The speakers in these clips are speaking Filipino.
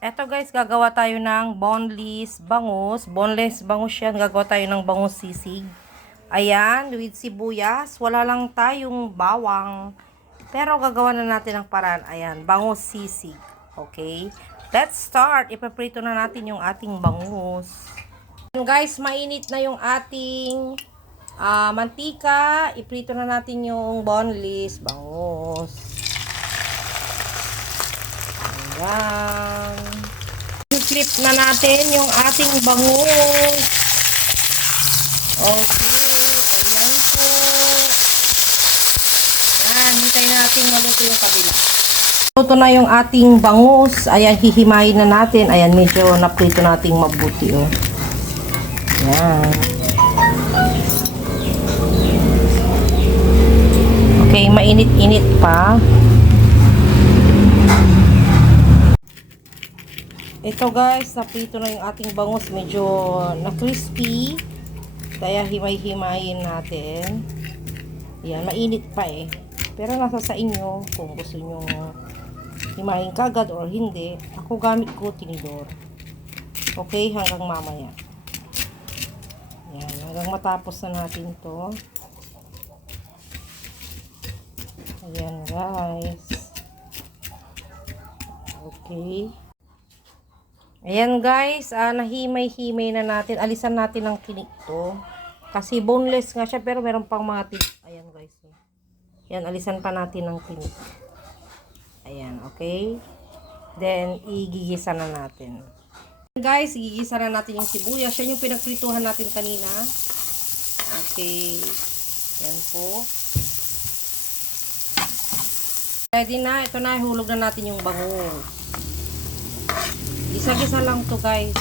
Eto guys, gagawa tayo ng boneless bangus. Boneless bangus yan. Gagawa tayo ng bangus sisig. Ayan, with sibuyas. Wala lang tayong bawang. Pero gagawa na natin ng paraan. Ayan, bangus sisig. Okay? Let's start. Ipaprito na natin yung ating bangus. Ayan guys, mainit na yung ating mantika. Iprito na natin yung boneless bangus. Ayan. I-flip na natin yung ating bangus. Okay. Ayan po. Ayan. Hintayin natin maluto yung kabila. Luto na yung ating bangus. Ayan. Hihimayin na natin. Ayan. Medyo naprito nating mabuti. Oh. Ayan. Okay. Mainit-init pa. Ito guys, naprito na yung ating bangus, medyo na-crispy. Kaya himay-himayin natin. Yan, mainit pa eh. Pero nasa sa inyo kung gusto nyo himayin kagad or hindi. Ako gamit ko tinidor. Okay, hanggang mamaya. Yan, hanggang matapos na natin to. Ayan guys. Okay. Ayan guys, nahimay-himay na natin. Alisan natin ang tinik to. Kasi boneless nga siya pero meron pang mga tinik. Ayan guys. Ayan, alisan pa natin ang tinik. Ayan, okay. Then, igigisa na natin. Guys, igigisa na natin yung sibuyas. Yan yung pinagprituhan natin kanina. Okay. Ayan po. Ready na. Ito na, hulog na natin yung bangus. Gisa-gisa lang to guys.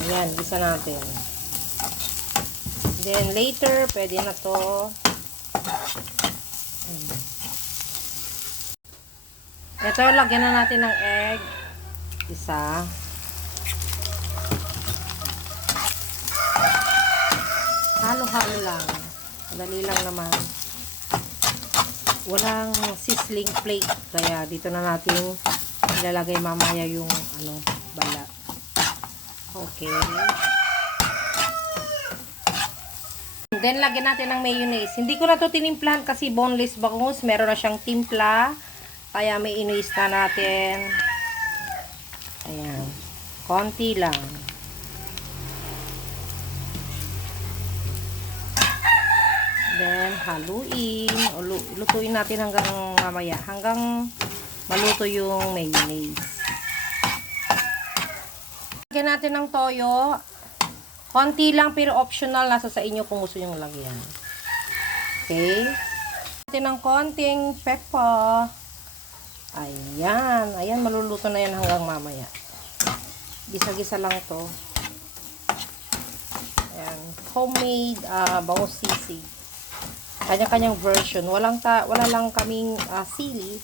Ayan, gisa natin. Then later, pwede na to. Ito, lagyan na natin ng egg. Isa. Halo-halo lang. Madali lang naman. Walang sizzling plate, kaya dito na natin ilalagay mamaya yung bala. Okay. Then lagyan natin ng mayonnaise. Hindi ko na to tinimplahan kasi boneless bangus, meron na siyang timpla, kaya may mayonnaise na natin. Ayan, konti lang. Then, haluin. Lutuin natin hanggang mamaya. Hanggang maluto yung mayonnaise. Lagyan natin ng toyo. Konti lang pero optional. Nasa sa inyo kung gusto nyo lagyan. Okay. Lagyan natin ng konting pepper. Ayan. Ayan, maluluto na yan hanggang mamaya. Gisa-gisa lang to. Ayan. Homemade bangus sisig. Kanya-kanyang version. Wala lang kaming sili.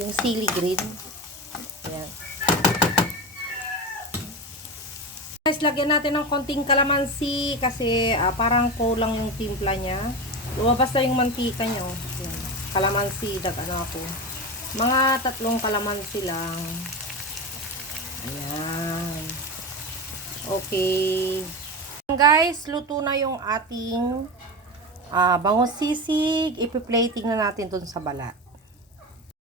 Yung sili green. Ayan. Guys, lagyan natin ng konting kalamansi kasi parang kulang yung timpla niya. Lumabas na yung mantika nyo. Ayan. Kalamansi, ako. Mga 3 kalamansi lang. Ayan. Okay. Guys, luto na yung ating bangus sisig, ipi-plating na natin dun sa balat.